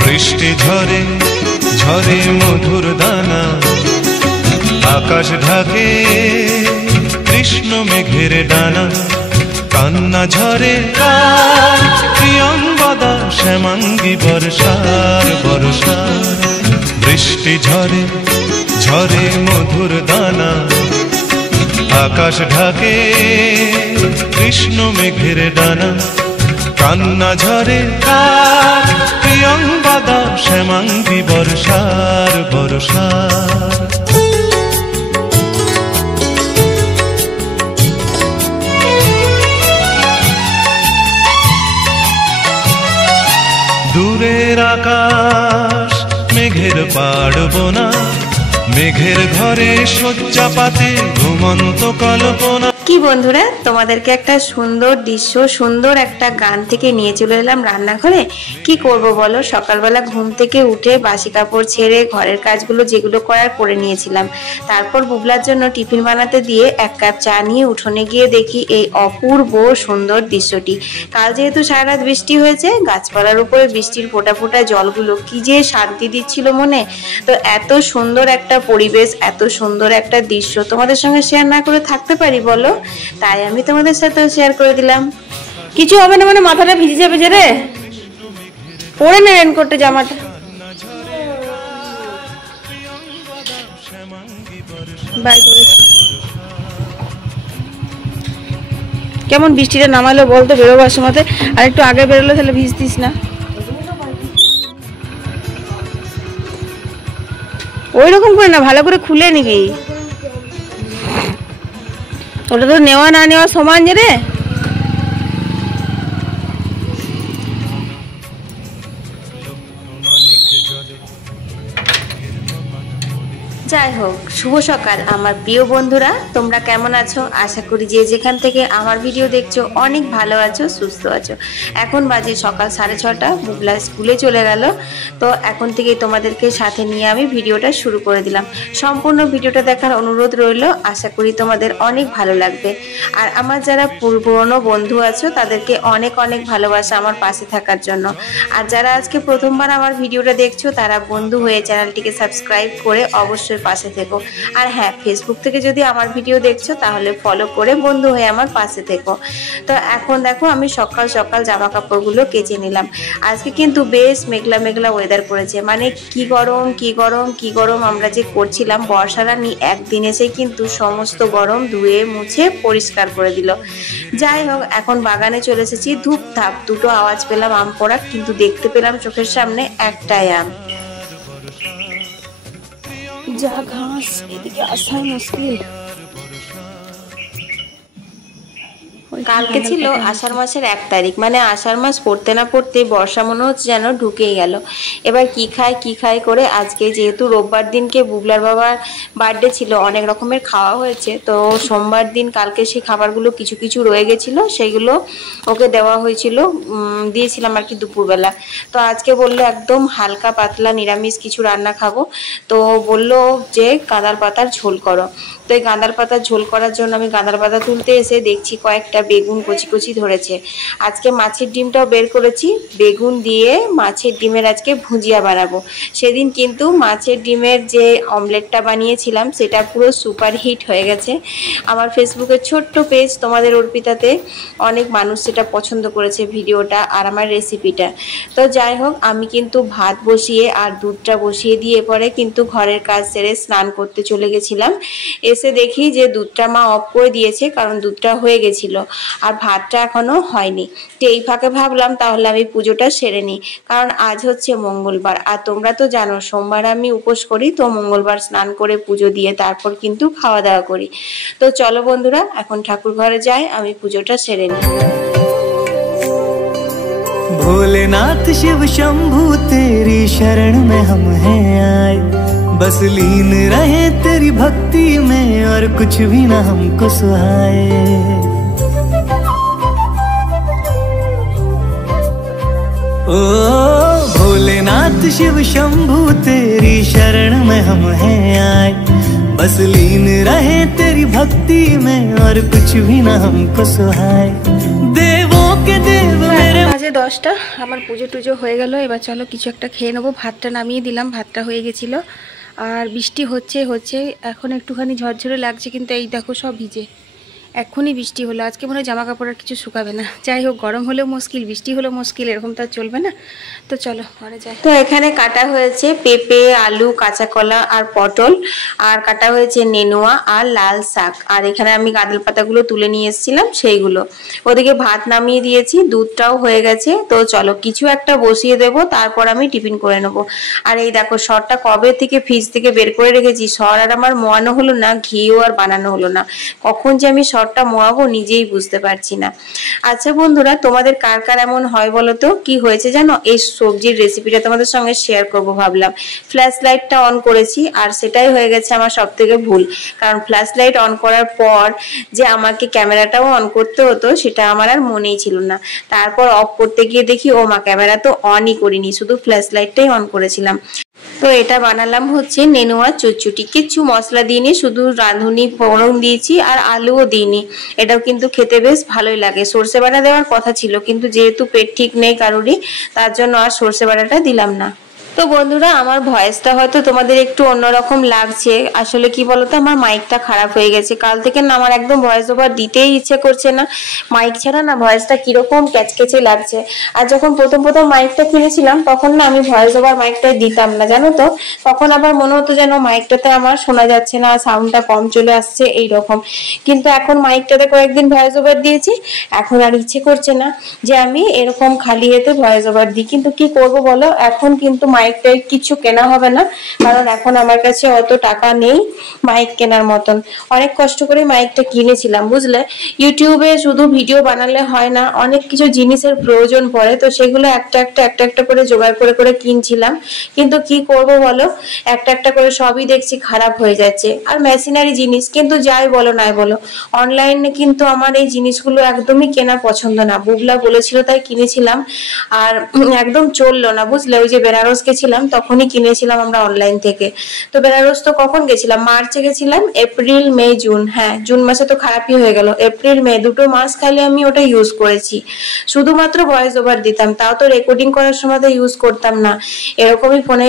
বৃষ্টি ঝরে ঝরে মধুর দানা, আকাশ ঢাকে কৃষ্ণ মেঘের ডানা। কান্না ঝরে কার প্রিয়ঙ্গদা, শ্যামাঙ্গী বর্ষার বর্ষার। বৃষ্টি ঝরে ঝরে মধুর দানা, আকাশ ঢাকে কৃষ্ণ মেঘের ডানা। কান্না ঝরে কার প্রিয়ঙ্গদা, শ্যামাঙ্গী বর্ষার বর্ষার। দূরের আকাশ মেঘের পাড়বনা, মেঘের ঘরে শয্যা পাতে ঘুমন্ত কল্পনা। কি বন্ধুরা, তোমাদেরকে একটা সুন্দর দৃশ্য, সুন্দর একটা গান থেকে নিয়ে চলে এলাম রান্নাঘরে। কি করব বলো, সকালবেলা ঘুম থেকে উঠে বাসি কাপড় ছেড়ে ঘরের কাজগুলো যেগুলো করার করে নিয়েছিলাম। তারপর বুবলার জন্য টিফিন বানাতে দিয়ে এক কাপ চা নিয়ে উঠোনে গিয়ে দেখি এই অপূর্ব সুন্দর দৃশ্যটি। কাল যেহেতু সারা রাত বৃষ্টি হয়েছে, গাছপালার উপরে বৃষ্টির ফোঁটা ফোঁটা জলগুলো কি যে শান্তি দিচ্ছিল মনে। তো এত সুন্দর একটা পরিবেশ, এত সুন্দর একটা দৃশ্য তোমাদের সঙ্গে শেয়ার না করে থাকতে পারি বলো? তাই আমি তোমাদের সাথেও শেয়ার করে দিলাম। কিছু হবে না মানে মাথাটা ভিজে যাবে যে রে, পরে নে রেনকোটে জামাটা। বাই করেছি। কেমন বৃষ্টিটা নামালো বলতো বেরোবার সময়? আর একটু আগে বেরোলে তাহলে ভিজতিস না। ওই রকম করে না, ভালো করে খুলে নিবি। ওটা তো নেওয়া না নেওয়া সমান যে রে। যাই হোক, শুভ সকাল আমার প্রিয় বন্ধুরা, তোমরা কেমন আছো? আশা করি যে যেখান থেকে আমার ভিডিও দেখছো অনেক ভালো আছো, সুস্থ আছো। এখন বাজে সকাল 6:30, বুবলা স্কুলে চলে গেল। তো এখন থেকে তোমাদেরকে সাথে নিয়ে আমি ভিডিওটা শুরু করে দিলাম। সম্পূর্ণ ভিডিওটা দেখার অনুরোধ রইল, আশা করি তোমাদের অনেক ভালো লাগবে। আর আমার যারা পুরনো বন্ধু আছো তাদেরকে অনেক অনেক ভালোবাসা আমার পাশে থাকার জন্য। আর যারা আজকে প্রথমবার আমার ভিডিওটা দেখছো তারা বন্ধু হয়ে চ্যানেলটিকে সাবস্ক্রাইব করে অবশ্যই পাশে থেকো। আর হ্যাঁ, ফেসবুক থেকে যদি আমার ভিডিও দেখছো তাহলে ফলো করে বন্ধু হয়ে আমার পাশে থেকো। তো এখন দেখো আমি সকাল সকাল জামা কাপড়গুলো কেচে নিলাম। আজকে কিন্তু বেশ মেঘলা মেঘলা ওয়েদার করেছে, মানে কি গরম কি গরম কি গরম আমরা যে করছিলাম। বর্ষারানি একদিন এসে কিন্তু সমস্ত গরম ধুয়ে মুছে পরিষ্কার করে দিল। যাই হোক, এখন বাগানে চলে এসেছি। ধূপ ধাপ দুটো আওয়াজ পেলাম আম পড়ার, কিন্তু দেখতে পেলাম চোখের সামনে একটাই আম। যা ঘাস, এদিকে আসাই মুশকিল। কালকে ছিল আষাঢ় মাসের 1 তারিখ, মানে আষাঢ় মাস পড়তে না পড়তে বর্ষা মনে হচ্ছে যেন ঢুকেই গেল। এবার কি খাই করে আজকে যেহেতু রোববার দিনকে বুবলার বাবার বার্থডে ছিল, অনেক রকমের খাওয়া হয়েছে। তো সোমবার দিন কালকে সেই খাবারগুলো কিছু কিছু রয়ে গেছিলো, সেইগুলো ওকে দেওয়া হয়েছিল, দিয়েছিলাম আর কি দুপুরবেলা। তো আজকে বললো একদম হালকা পাতলা নিরামিষ কিছু রান্না খাবো। তো বললো যে গাঁদার পাতার ঝোল করো। তো এই গাঁদার পাতার ঝোল করার জন্য আমি গাঁদার পাতা তুলতে এসে দেখছি কয়েকটা বেগুন কচি কচি ধরেছে। আজকে মাছের ডিমটাও বের করেছি, বেগুন দিয়ে মাছের ডিমের আজকে ভুজিয়া বানাবো। সেদিন কিন্তু মাছের ডিমের যে অমলেটটা বানিয়েছিলাম সেটা পুরো সুপার হিট হয়ে গেছে। আমার ফেসবুকের ছোট্ট পেজ তোমাদের অর্পিতাতে অনেক মানুষ সেটা পছন্দ করেছে ভিডিওটা আর আমার রেসিপিটা। তো যাই হোক, আমি কিন্তু ভাত বসিয়ে আর দুধটা বসিয়ে দিয়ে পরে কিন্তু ঘরের কাজ সেরে স্নান করতে চলে গেছিলাম। এসে দেখি যে দুধটা মা অফ করে দিয়েছে, কারণ দুধটা হয়ে গেছিল আর ভাতটা এখনো হয়নি। তো এই ফাঁকে ভাবলাম তাহলে আমি পুজোটা সেরে নিই, কারণ আজ হচ্ছে মঙ্গলবার। আর তোমরা তো জানো সোমবার আমি উপোস করি, তো মঙ্গলবার স্নান করে পুজো দিয়ে তারপর কিন্তু খাওয়া দাওয়া করি। তো চলো বন্ধুরা, এখন ঠাকুর ঘরে যাই, আমি পুজোটা সেরে নিই। भोलेनाथ शिव शंभू तेरी शरण में हम हैं आए, बस लीन रहे तेरी भक्ति में और कुछ भी ना हमको सुहाए। ओ भोलेनाथ शिव शंभू तेरी शरण में हम हैं आए, बस लीन रहे तेरी भक्ति में और कुछ भी ना हमको सुहाए। देवों के देव मेरे বাজে 10টা, আমার পুজো টুজো হয়ে গেল। এবার চলো কিছু একটা খেয়ে নেবো। ভাতটা নামিয়ে দিলাম, ভাতটা হয়ে গেছিলো। আর বৃষ্টি হচ্ছে এখন একটুখানি ঝরঝরে লাগছে, কিন্তু এই দেখো সব ভিজে। এখনই বৃষ্টি হলো, আজকে মনে হয় জামা কাপড় আর কিছু শুকাবে না। যাই হোক, গরম হলেও মুশকিল, বৃষ্টি হলেও মুশকিল, এরকম তো আর চলবে না। তো চলো ঘরে যাই। তো এখানে কাটা হয়েছে পেঁপে, আলু, কাঁচা কলা আর পটল, আর কাটা হয়েছে নেনুয়া আর লাল শাক। আর এখানে আমি গাঁদল পাতাগুলো তুলে নিয়ে এসেছিলাম সেইগুলো। ওদিকে ভাত নামিয়ে দিয়েছি, দুধটাও হয়ে গেছে। তো চলো কিছু একটা বসিয়ে দেবো, তারপর আমি টিফিন করে নেবো। আর এই দেখো সরটা কবে থেকে ফ্রিজ থেকে বের করে রেখেছি, সর আর আমার মোয়ানো হলো না, ঘিও আর বানানো হলো না। কখন যে আমি সরটা মোয়াবো নিজেই বুঝতে পারছি না। আচ্ছা বন্ধুরা, তোমাদের কার কার এমন হয় বলো তো? কি হয়েছে জানো, এই সবজির রেসিপিটা তোমাদের সঙ্গে শেয়ার করব ভাবলাম। ফ্ল্যাশ লাইটটা অন করেছি, আর সেটাই হয়ে গেছে আমার সব থেকে ভুল। কারণ ফ্ল্যাশ লাইট অন করার পর যে আমাকে ক্যামেরাটাও অন করতে হতো, সেটা আমার আর মনেই ছিল না। তারপর অফ করতে গিয়ে দেখি ও মা, ক্যামেরা তো অনই করিনি, শুধু ফ্ল্যাশ লাইটটাই অন করেছিলাম। তো এটা বানালাম হচ্ছে নেনুয়া চচ্চড়ি, কিচ্ছু মশলা দিইনি, শুধু রাঁধুনি ফোড়ন দিয়েছি আর আলুও দিইনি। এটাও কিন্তু খেতে বেশ ভালোই লাগে। সর্ষে বাটা দেওয়ার কথা ছিল, কিন্তু যেহেতু পেট ঠিক নেই কারোরই, তার জন্য আর সর্ষে বাটাটা দিলাম না। তো বন্ধুরা, আমার ভয়েসটা হয়তো তোমাদের একটু অন্যরকম লাগছে। আসলে কি বলতো, আমার মাইকটা খারাপ হয়ে গেছে। কাল থেকে না আমার একদম ভয়েস ওভার দিতেই ইচ্ছে করছে না। মাইক ছাড়া না ভয়েসটা কিরকম ক্যাচকেচে লাগছে। আর যখন প্রথম মাইকটা কিনেছিলাম, তখন না আমি ভয়েস ওভার মাইকটা দিতাম না, জানো তো। তখন আবার মনে হতো যেন মাইকটাতে আমার শোনা যাচ্ছে না, সাউন্ডটা কম চলে আসছে এইরকম। কিন্তু এখন মাইকটাতে কয়েকদিন ভয়েস ওভার দিয়েছি, এখন আর ইচ্ছে করছে না যে আমি এরকম খালি এতে ভয়েস ওভার দিই। কিন্তু কি করব বলো, এখন কিন্তু মাইকটা কিছু কেনা হবে না, কারণ এখন আমার কাছে অত টাকা নেই মাইক কেনার মতন। অনেক কষ্ট করে মাইকটা কিনেছিলাম, বুঝলে। ইউটিউবে শুধু ভিডিও বানালে হয় না, অনেক কিছু জিনিসের প্রয়োজন পড়ে। তো সেগুলো একটা একটা করে জোগাড় করে কিনছিলাম। কিন্তু কি করব বলো, একটা একটা করে সবই দেখছি খারাপ হয়ে যাচ্ছে। আর মেশিনারি জিনিস, কিন্তু যাই বলো নাই বলো, অনলাইনে কিন্তু আমার এই জিনিসগুলো একদমই কেনা পছন্দ না। বুবলা বলেছিল তাই কিনেছিলাম, আর একদম চললো না, বুঝলে। ওই যে বেনারস গেছিলাম তখনই কিনেছিলাম আমরা অনলাইন থেকে। তো বেনারস তো কখন গেছিলাম, মার্চে গেছিলাম, এপ্রিল মে জুন, হ্যাঁ জুন মাসে তো খারাপই হয়ে গেল। এপ্রিল মে 2 মাস খালি আমি ওটা ইউজ করেছি, শুধুমাত্র ভয়েস ওভার দিতাম। তাও তো রেকর্ডিং করার সময় তো ইউজ করতাম না, এরকমই ফোনে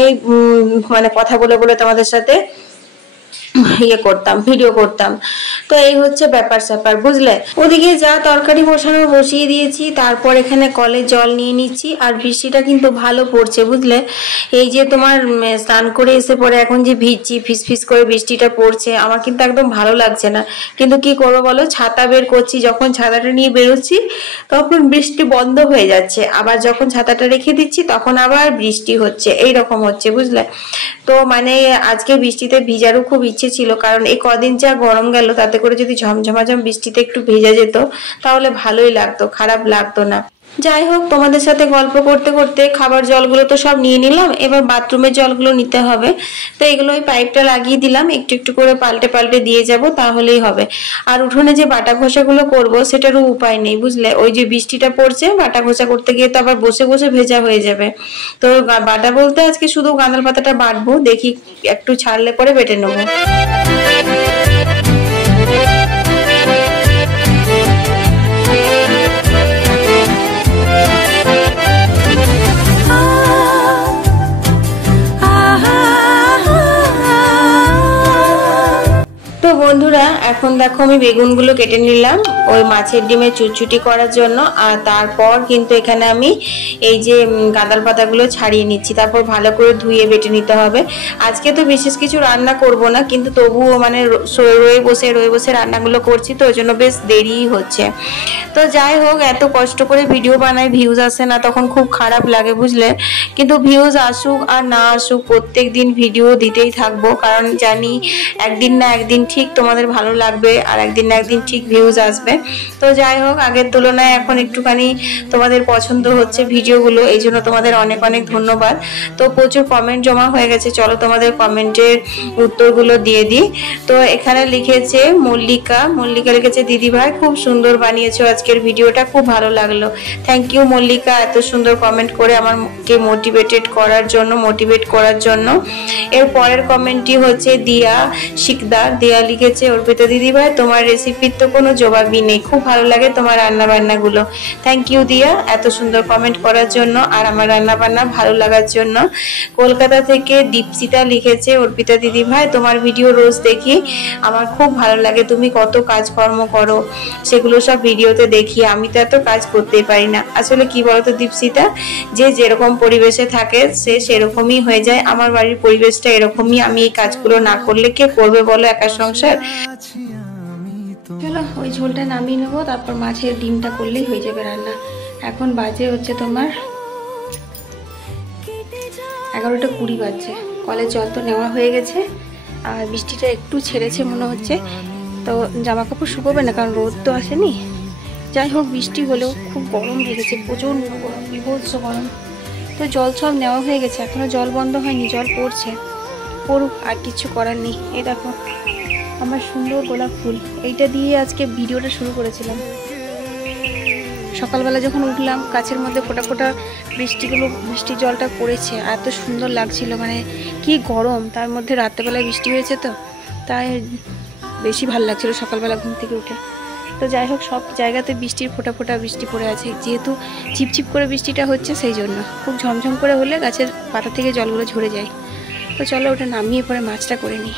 মানে কথা বলে বলে তোমাদের সাথে ইয়ে করতাম, ভিডিও করতাম। তো এই হচ্ছে ব্যাপার স্যাপার, বুঝলে। ওদিকে যা তরকারি বসিয়ে দিয়েছি, তারপর এখানে কলে জল নিয়ে নিচ্ছি। আর বৃষ্টিটা কিন্তু ভালো পড়ছে, বুঝলে। এই যে তোমার স্নান করে এসে পরে এখন যে ভিজছি, ফিস করে বৃষ্টিটা পড়ছে, আমার কিন্তু একদম ভালো লাগছে না। কিন্তু কি করবো বলো, ছাতা বের করছি, যখন ছাতাটা নিয়ে বেরোচ্ছি তখন বৃষ্টি বন্ধ হয়ে যাচ্ছে, আবার যখন ছাতাটা রেখে দিচ্ছি তখন আবার বৃষ্টি হচ্ছে, এইরকম হচ্ছে, বুঝলে। তো মানে আজকে বৃষ্টিতে ভিজারও খুব ইচ্ছে ছিল, কারণ এই কদিন যা গরম গেল, তাতে করে যদি ঝমঝমাঝম বৃষ্টিতে একটু ভেজা যেত তাহলে ভালোই লাগতো, খারাপ লাগতো না। যাই হোক, তোমাদের সাথে গল্প করতে করতে খাবার জলগুলো তো সব নিয়ে নিলাম, এবার বাথরুমের জলগুলো নিতে হবে। তো এগুলো ওই পাইপটা লাগিয়ে দিলাম, একটু একটু করে পাল্টে দিয়ে যাব, তাহলেই হবে। আর উঠোনে যে বাটা ঘষাগুলো করবো সেটারও উপায় নেই, বুঝলে। ওই যে বৃষ্টিটা পড়ছে, বাটা ঘষা করতে গিয়ে তো আবার বসে ভেজা হয়ে যাবে। তো বাটা বলতে আজকে শুধু গাঁদাল পাতাটা বাটবো, দেখি একটু ছাড়লে পরে বেটে নেবো। বন্ধুরা, এখন দেখো আমি বেগুনগুলো কেটে নিলাম ওই মাছের ডিমের চুটচুটি করার জন্য। আর তারপর কিন্তু এখানে আমি এই যে গাঁদাল পাতাগুলো ছাড়িয়ে নিচ্ছি, তারপর ভালো করে ধুয়ে বেটে নিতে হবে। আজকে তো বিশেষ কিছু রান্না করব না, কিন্তু তবুও মানে রয়ে বসে রান্নাগুলো করছি, তো ওই জন্য বেশ দেরিই হচ্ছে। তো যাই হোক, এত কষ্ট করে ভিডিও বানাই, ভিউজ আসে না, তখন খুব খারাপ লাগে, বুঝলে। কিন্তু ভিউজ আসুক আর না আসুক, প্রত্যেক দিন ভিডিও দিতেই থাকবো, কারণ জানি একদিন না একদিন ঠিক তোমাদের ভালো লাগবে, আর একদিন না একদিন ঠিক ভিউজ আসবে। তো যাই হোক, আগের তুলনায় এখন একটুখানি তোমাদের পছন্দ হচ্ছে ভিডিওগুলো, এই জন্য তোমাদের অনেক অনেক ধন্যবাদ। তো প্রচুর কমেন্ট জমা হয়ে গেছে, চলো তোমাদের কমেন্টের উত্তরগুলো দিয়ে দিই। তো এখানে লিখেছে মল্লিকা লিখেছে, দিদি ভাই খুব সুন্দর বানিয়েছো আজকের ভিডিওটা, খুব ভালো লাগলো। থ্যাংক ইউ মল্লিকা, এত সুন্দর কমেন্ট করে আমাকে মোটিভেট করার জন্য। এর পরের কমেন্টটি হচ্ছে দিয়া শিকদার, দিয়া লিখে লিখেছে অর্পিতা দিদিভাই তোমার রেসিপির তো কোনো জবাবই নেই, খুব ভালো লাগে তোমার রান্না বান্নাগুলো। থ্যাংক ইউ দিয়া এত সুন্দর কমেন্ট করার জন্য আর আমার রান্না বান্না ভালো লাগার জন্য। কলকাতা থেকে দীপসিতা লিখেছে অর্পিতা দিদিভাই তোমার ভিডিও রোজ দেখি, আমার খুব ভালো লাগে, তুমি কত কাজকর্ম করো সেগুলো সব ভিডিওতে দেখি, আমি তো এত কাজ করতেই পারি না। আসলে কি বলতো দীপসিতা, যে যেরকম পরিবেশে থাকে সে সেরকমই হয়ে যায়। আমার বাড়ির পরিবেশটা এরকমই, আমি এই কাজগুলো না করলে কে করবে বলো একা সংসার। চলো ওই ঝোলটা নামিয়ে নেবো, তারপর মাছের ডিমটা করলেই হয়ে যাবে রান্না। এখন বাজে হচ্ছে তোমার 11:20 বাজছে। কলের জল তো নেওয়া হয়ে গেছে আর বৃষ্টিটা একটু ছেড়েছে মনে হচ্ছে, তো জামা কাপড় শুকোবে না কারণ রোদ তো আসেনি। যাই হোক বৃষ্টি হলেও খুব গরম লেগেছে, প্রচণ্ড গরম, বিভৎস গরম। তো জল সব নেওয়া হয়ে গেছে, এখনও জল বন্ধ হয়নি, জল পড়ছে, পড়ুক, আর কিছু করার নেই। এই দেখো আমার সুন্দর গোলাপ ফুল, এইটা দিয়ে আজকে ভিডিওটা শুরু করেছিলাম। সকালবেলা যখন উঠলাম গাছের মধ্যে ফোটা ফোটা বৃষ্টির জলটা পড়েছে, এত সুন্দর লাগছিল, মানে কি গরম, তার মধ্যে রাত্রেবেলায় বৃষ্টি হয়েছে তো তাই বেশি ভালো লাগছিল সকালবেলা ঘুম থেকে উঠে। তো যাই হোক সব জায়গাতে বৃষ্টির ফোটা ফোটা বৃষ্টি পড়ে আছে, যেহেতু চিপচিপ করে বৃষ্টিটা হচ্ছে সেই জন্য। খুব ঝমঝম করে হলে গাছের পাতা থেকে জলগুলো ঝরে যায়। তো চলো ওটা নামিয়ে পরে মাছটা করে নিই।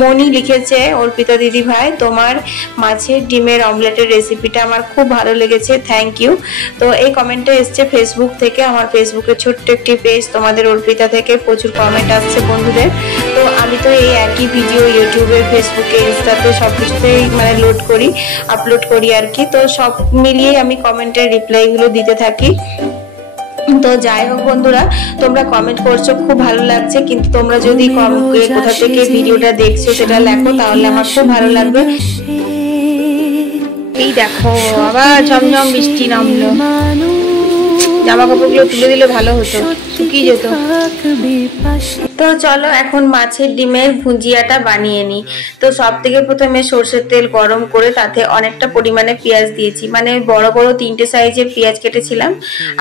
মনি লিখেছে অর্পিতা দিদি ভাই তোমার মাছের ডিমের অমলেটের রেসিপিটা আমার খুব ভালো লেগেছে, থ্যাংক ইউ। তো এই কমেন্টটা এসছে ফেসবুক থেকে, আমার ফেসবুকের ছোট্ট একটি পেজ তোমাদের অর্পিতা থেকে প্রচুর কমেন্ট আসছে বন্ধুদের। তো আমি তো এই একই ভিডিও ইউটিউবে, ফেসবুকে, ইনস্টাতে সব কিছুতেই মানে আপলোড করি আর কি। তো সব মিলিয়ে আমি কমেন্টের রিপ্লাইগুলো দিতে থাকি। তো যাই হোক বন্ধুরা, তোমরা কমেন্ট করছো খুব ভালো লাগছে, কিন্তু তোমরা যদি কোথা থেকে ভিডিওটা দেখছো সেটা লেখো তাহলে আমার খুব ভালো লাগবে। এই দেখো আবার ঝমঝম বৃষ্টি নামলো, জামা কাপড়গুলো তুলে দিলে ভালো হতো, শুকিয়ে যেত। তো চলো এখন মাছের ডিমের ভুজিয়াটা বানিয়ে নিই। তো সব থেকে প্রথমে সরষের তেল গরম করে তাতে অনেকটা পরিমাণে পেঁয়াজ দিয়েছি, মানে বড় বড় 3টে সাইজের পেঁয়াজ কেটেছিলাম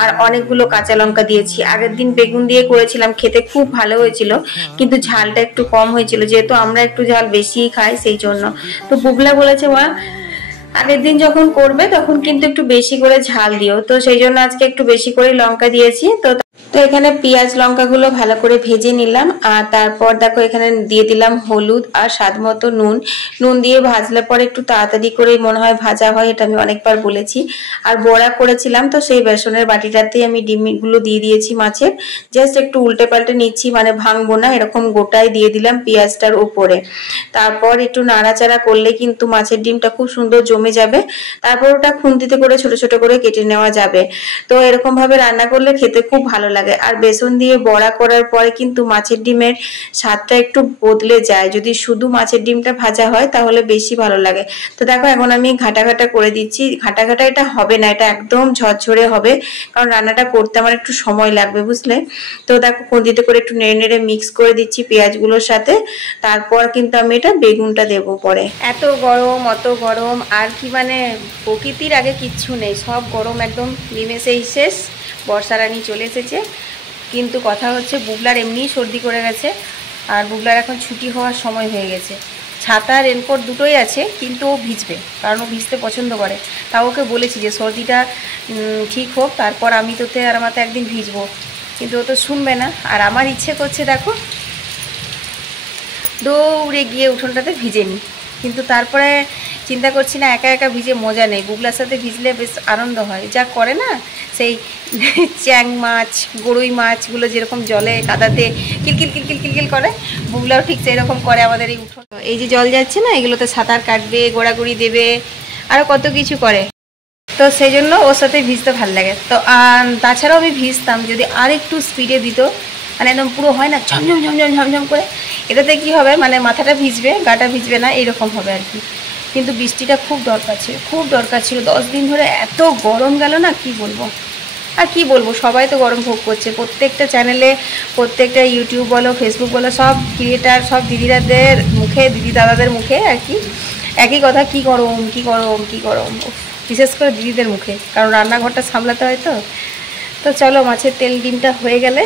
আর অনেকগুলো কাঁচা লঙ্কা দিয়েছি। আগের দিন বেগুন দিয়ে করেছিলাম, খেতে খুব ভালো হয়েছিল, কিন্তু ঝালটা একটু কম হয়েছিল, যেহেতু আমরা একটু ঝাল বেশিই খাই সেই জন্য। তো বুবলা বলেছে মা আগের দিন যখন করবে তখন কিন্তু একটু বেশি করে ঝাল দিও, তো সেই জন্য আজকে একটু বেশি করে লঙ্কা দিয়েছি। তো এখানে পেঁয়াজ লঙ্কাগুলো ভালো করে ভেজে নিলাম আর তারপর দেখো এখানে দিয়ে দিলাম হলুদ আর স্বাদ মতো নুন দিয়ে ভাজলে পরে একটু তাড়াতাড়ি করে মনে হয় ভাজা হয়, এটা আমি অনেকবার বলেছি। আর বড়া করেছিলাম তো সেই বেসনের বাটিটাতেই আমি ডিমগুলো দিয়ে দিয়েছি মাছের, জাস্ট একটু উল্টে পাল্টে নিচ্ছি, মানে ভাঙবো না, এরকম গোটাই দিয়ে দিলাম পেঁয়াজটার উপরে। তারপর একটু নাড়াচাড়া করলে কিন্তু মাছের ডিমটা খুব সুন্দর জমে যাবে। তারপর ওটা খুন্তিতে করে ছোট ছোট করে কেটে নেওয়া যাবে। তো এরকম ভাবে রান্না করলে খেতে খুব ভালো লাগে। আর বেসন দিয়ে বড়া করার পরে কিন্তু মাছের ডিমের স্বাদটা একটু বদলে যায়, যদি শুধু মাছের ডিমটা ভাজা হয় তাহলে বেশি ভালো লাগে। তো দেখো এখন আমি ঘাটা ঘাটা করে দিচ্ছি, ঘাটা ঘাটা এটা হবে না, এটা একদম ঝরঝরে হবে, কারণ রান্নাটা করতে আমার একটু সময় লাগবে বুঝলে। তো দেখো খুন্তিতে করে একটু নেড়ে নেড়ে মিক্স করে দিচ্ছি পেঁয়াজগুলোর সাথে। তারপর কিন্তু আমি এটা বেগুনটা দেবো পরে। এত গরম অত গরম আর কি, মানে প্রকৃতির আগে কিচ্ছু নেই, সব গরম একদম নিমেষেই শেষ, বর্ষা রানী চলে এসেছে। কিন্তু কথা হচ্ছে বুবলার এমনিই সর্দি করে গেছে আর বুবলার এখন ছুটি হওয়ার সময় হয়ে গেছে। ছাতা রেনকোট দুটোই আছে, কিন্তু ও ভিজবে, কারণ ও ভিজতে পছন্দ করে। তাও ওকে বলেছি যে সর্দিটা ঠিক হোক তারপর আমি তোতে আর আমাতে একদিন ভিজবো, কিন্তু ও তো শুনবে না। আর আমার ইচ্ছে করছে দেখো দৌড়ে গিয়ে উঠোনটাতে ভিজে নিই, কিন্তু তারপরে চিন্তা করছি না একা একা ভিজে মজা নেই, বুবলার সাথে ভিজলে বেশ আনন্দ হয়। যা করে না সেই চ্যাং মাছ গরুই মাছগুলো যেরকম জলে কাদাতে কিলকিল কিলকিল কিলকিল করে, বুবলাও ঠিক সেই রকম করে আমাদের এই উঠোন। এই যে জল যাচ্ছে না, এগুলোতে সাঁতার কাটবে, গোড়াগুড়ি দেবে, আরও কত কিছু করে। তো সেই জন্য ওর সাথে ভিজতে ভালো লাগে। তো তাছাড়াও আমি ভিজতাম যদি আর একটু স্পিডে দিত, মানে একদম পুরো হয় না ঝমঝম ঝমঝম ঝমঝম করে, এটাতে কি হবে মানে মাথাটা ভিজবে গাটা ভিজবে না, এরকম হবে আর কি। কিন্তু বৃষ্টিটা খুব দরকার ছিল, খুব দরকার ছিল। 10 দিন ধরে এত গরম গেল না, কি বলবো আর কি বলবো, সবাই তো গরম ভোগ করছে। প্রত্যেকটা চ্যানেলে, প্রত্যেকটা ইউটিউব বলো ফেসবুক বলো, সব ক্রিয়েটার, সব দিদিরাদের মুখে, দিদি দাদাদের মুখে আর কি একই কথা, কি গরম কি গরম কি গরম, বিশেষ করে দিদিদের মুখে, কারণ রান্নাঘরটা সামলাতে হয়। তো চলো মাছের তেল ডিমটা হয়ে গেলে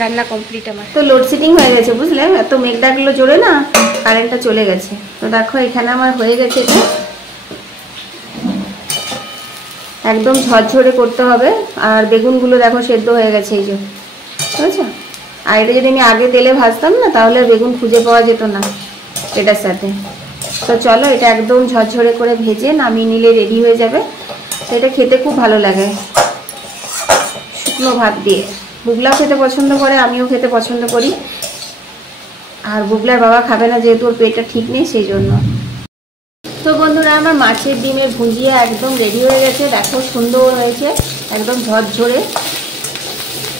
রান্না কমপ্লিট আমার। তো লোডশেডিং হয়ে গেছে বুঝলে, এত মেঘ ডাকলো জোরে না, কারেন্টটা চলে গেছে। তো দেখো এখানে আমার হয়ে গেছে, এটা একদম ঝরঝরে করতে হবে। আর বেগুনগুলো দেখো সেদ্ধ হয়ে গেছে, এই যে বুঝেছো। আর এটা যদি আমি আগে তেলে ভাজতাম না, তাহলে বেগুন খুঁজে পাওয়া যেত না এটার সাথে। তো চলো এটা একদম ঝরঝরে করে ভেজে নামিয়ে নিলে রেডি হয়ে যাবে। তো এটা খেতে খুব ভালো লাগে শুকনো ভাত দিয়ে। বুগলাও খেতে পছন্দ করে, আমিও খেতে পছন্দ করি। আর বুগলার বাবা খাবে না, যেহেতু ওর পেটটা ঠিক নেই সেই জন্য। তো বন্ধুরা আমার মাছের ডিমের ভুজিয়া একদম রেডি হয়ে গেছে, দেখো সুন্দর হয়েছে, একদম ঝরঝরে।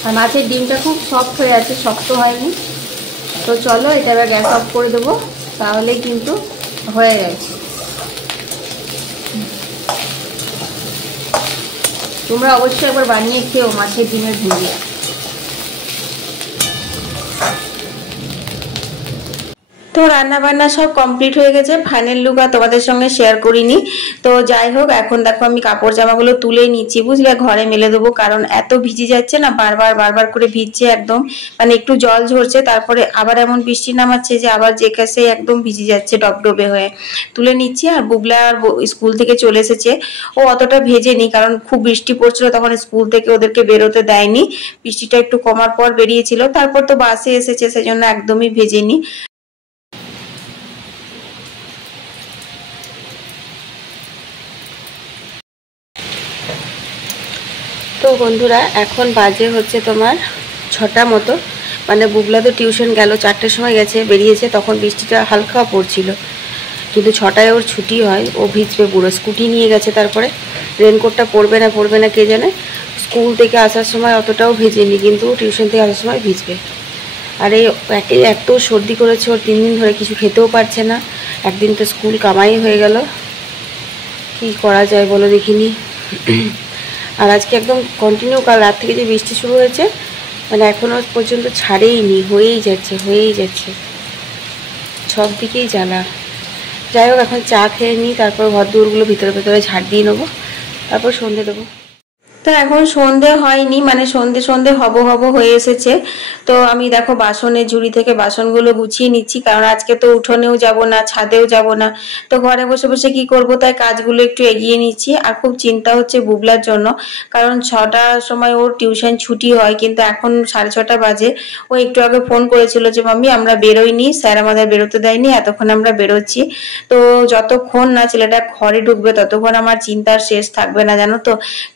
আর মাছের ডিমটা খুব সফট হয়ে আছে, শক্ত হয়নি। তো চলো এটা এবার গ্যাস অফ করে দেবো, তাহলেই কিন্তু হয়ে গেছে। তোমরা অবশ্যই একবার বানিয়ে খেও মাছের ডিমের ভুজিয়া। তো রান্না বান্না সব কমপ্লিট হয়ে গেছে, ফাইনাল লুক আর তোমাদের সঙ্গে শেয়ার করিনি। তো যাই হোক, এখন দেখো আমি কাপড় জামাগুলো তুলে নিচ্ছি বুঝলে, ঘরে মেলে দেবো। কারণ এত ভিজে যাচ্ছে না, বারবার করে ভিজছে একদম, মানে একটু জল ঝরছে, তারপরে আবার এমন বৃষ্টি নামাচ্ছে যে আবার যে কাছে একদম ভিজে যাচ্ছে ডবডবে হয়ে। তুলে নিচ্ছি। আর বুগলা আর স্কুল থেকে চলে এসেছে, ও অতটা ভেজেনি, কারণ খুব বৃষ্টি পড়ছিল তখন স্কুল থেকে ওদেরকে বেরোতে দেয়নি। বৃষ্টিটা একটু কমার পর বেরিয়েছিল, তারপর তো বাসে এসেছে, সেজন্য একদমই ভেজেনি। তো বন্ধুরা এখন বাজে হচ্ছে তোমার 6টা মতো, মানে বুগলা তো টিউশন গেল 4টের সময় গেছে, বেরিয়েছে, তখন বৃষ্টিটা হালকা পড়ছিল। কিন্তু 6টায় ওর ছুটি হয়, ও ভিজবে পুরো, স্কুটি নিয়ে গেছে। তারপরে রেনকোটটা পরবে না কে জানে। স্কুল থেকে আসার সময় অতটাও ভেজেনি, কিন্তু টিউশন থেকে আসার সময় ভিজবে। আর এই এত সর্দি করেছে ওর, 3 দিন ধরে কিছু খেতেও পারছে না। একদিন তো স্কুল কামাই হয়ে গেল, কি করা যায় বলো দেখিনি। আর আজকে একদম কন্টিনিউ কাল রাত থেকে যে বৃষ্টি শুরু হয়েছে, মানে এখনও পর্যন্ত ছাড়েইনি, হয়েই যাচ্ছে, সব দিকেই জ্বালা। যাই হোক এখন চা খেয়ে নিই, তারপর ঘর দুয়ারগুলো ভিতরে ঝাড় দিয়ে নেবো, তারপর সন্ধে দেবো। তো এখন সন্ধে হয়নি, মানে সন্ধে হব হয়ে এসেছে। তো আমি দেখো বাসনের ঝুড়ি থেকে বাসনগুলো গুছিয়ে নিচ্ছি, কারণ আজকে তো উঠোনেও যাব না, ছাদেও যাব না। তো ঘরে বসে বসে কি করব, তাই কাজগুলো একটু এগিয়ে নিচ্ছি। আর খুব চিন্তা হচ্ছে বুগলার জন্য, কারণ 6টার সময় ওর টিউশন ছুটি হয়, কিন্তু এখন 6:30 বাজে। ও একটু আগে ফোন করেছিল যে মাম্মি আমরা বেরোইনি, স্যার আমাদের বেরোতে দেয়নি, এতক্ষণ আমরা বেরোচ্ছি। তো যতক্ষণ না ছেলেটা ঘরে ঢুকবে ততক্ষণ আমার চিন্তার শেষ থাকবে না, জানো তো।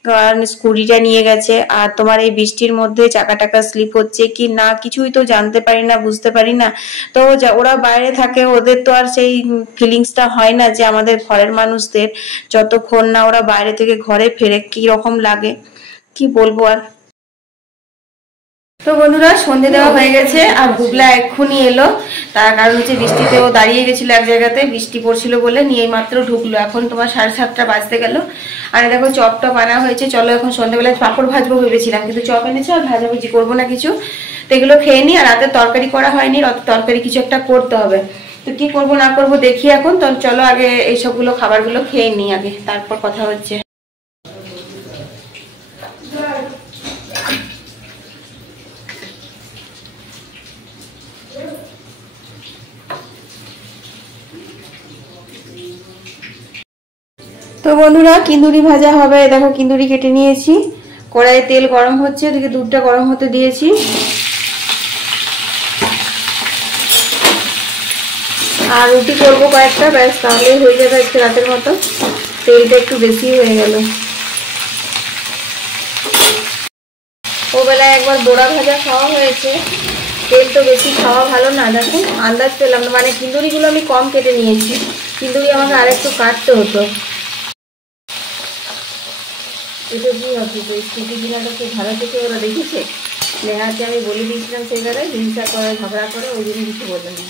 কারণ স্কুটিটা নিয়ে গেছে, আর তোমার এই বৃষ্টির মধ্যে চাকা স্লিপ হচ্ছে কি না কিছুই তো জানতে পারি না, বুঝতে পারি না। তো ওরা বাইরে থাকে, ওদের তো আর সেই ফিলিংসটা হয় না যে আমাদের ঘরের মানুষদের যতক্ষণ না ওরা বাইরে থেকে ঘরে ফেরে কি রকম লাগে, কি বলবো আর। তো বন্ধুরা সন্ধে দেওয়া হয়ে গেছে, আর বুগলা এক্ষুনি এলো। তার কারণ হচ্ছে বৃষ্টিতে ও দাঁড়িয়ে গেছিল এক জায়গাতে, বৃষ্টি পড়ছিল বলে, নিয়ে মাত্র ঢুকলো। এখন তোমার 7:30 বাজতে গেল। আর দেখো চপটা বানা হয়েছে, চলো এখন সন্ধ্যাবেলায় পাঁপড় ভাজবো ভেবেছিলাম, কিন্তু চপ এনেছে আর ভাজাভুজি করবো না কিছু। তো এগুলো খেয়ে নিই। আর রাতে তরকারি করা হয়নি, রাতে তরকারি কিছু একটা করতে হবে। তো কি করবো না করবো দেখি এখন। তো চলো আগে এইসবগুলো খাবারগুলো খেয়ে নিই আগে, তারপর কথা হচ্ছে। তো বন্ধুরা কিন্দুরি ভাজা হবে, দেখো কিন্দুরি কেটে নিয়েছি, কড়াইয়ে তেল গরম হচ্ছে, ওদিকে দুধটা গরম হতে দিয়েছি। আর রুটি করবো কয়েকটা, ব্যাস তাহলেই হয়ে যাবে আজকে রাতের মতো। তেলটা একটু বেশি হয়ে গেল। ওবেলায় একবার বোড়া ভাজা খাওয়া হয়েছে, তেল তো বেশি খাওয়া ভালো না, দেখো আন্দাজ পেলাম না। মানে কিন্দুরিগুলো আমি কম কেটে নিয়েছি, কিন্দুরি আমাকে আরেকটু কাটতে হতো। এটা কি ভাবছি, তো স্কুটি কিনাটা খুব ভালো থেকে ওরা দেখেছে, নেহাকে আমি বলে দিয়েছিলাম সেই বেলায়, হিংসা করে ঝগড়া করে, ওই জন্য কিছু বলে না,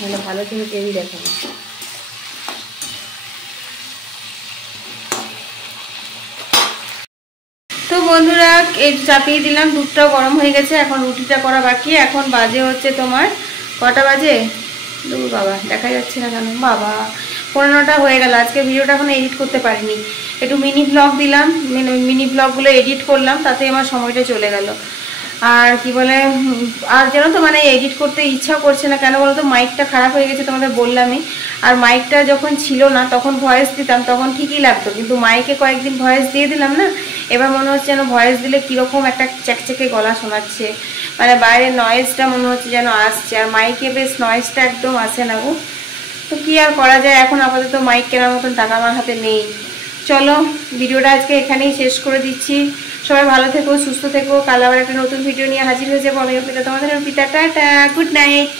মানে ভালো থেকে কেউই দেখে না। তো বন্ধুরা এই চাপিয়ে দিলাম, দুধটাও গরম হয়ে গেছে, এখন রুটিটা করা বাকি। এখন বাজে হচ্ছে তোমার কটা বাজে, বাবা দেখা যাচ্ছে না কেন, বাবা 15টা হয়ে গেল। আজকে ভিডিওটা এখন এডিট করতে পারিনি, একটু মিনি ব্লগ দিলাম, মিনি ব্লগগুলো এডিট করলাম, তাতে আমার সময়টা চলে গেল। আর কি বলে, আর যেন তো মানে এডিট করতে ইচ্ছাও করছে না, কেন বলো তো, মাইকটা খারাপ হয়ে গেছে তোমাদের বললামই। আর মাইকটা যখন ছিল না তখন ভয়েস দিতাম, তখন ঠিকই লাগতো, কিন্তু মাইকে কয়েকদিন ভয়েস দিয়ে দিলাম না, এবার মনে হচ্ছে যেন ভয়েস দিলে কীরকম একটা চ্যাকচ্যাকে গলা শোনাচ্ছে, মানে বাইরের নয়েজটা মনে হচ্ছে যেন আসছে, আর মাইকে বেশ নয়েজটা একদম আসে না গো। তো কী আর করা যায়, এখন আপাতত মাইক কেনার মতন টাকা আমার হাতে নেই। চলো ভিডিওটা আজকে এখানেই শেষ করে দিচ্ছি। সবাই ভালো থেকো, সুস্থ থেকো। কাল আবার একটা নতুন ভিডিও নিয়ে হাজির হয়ে যাবো আমি, অর্পিতা, তোমাদের অর্পিতা। Tata, good night.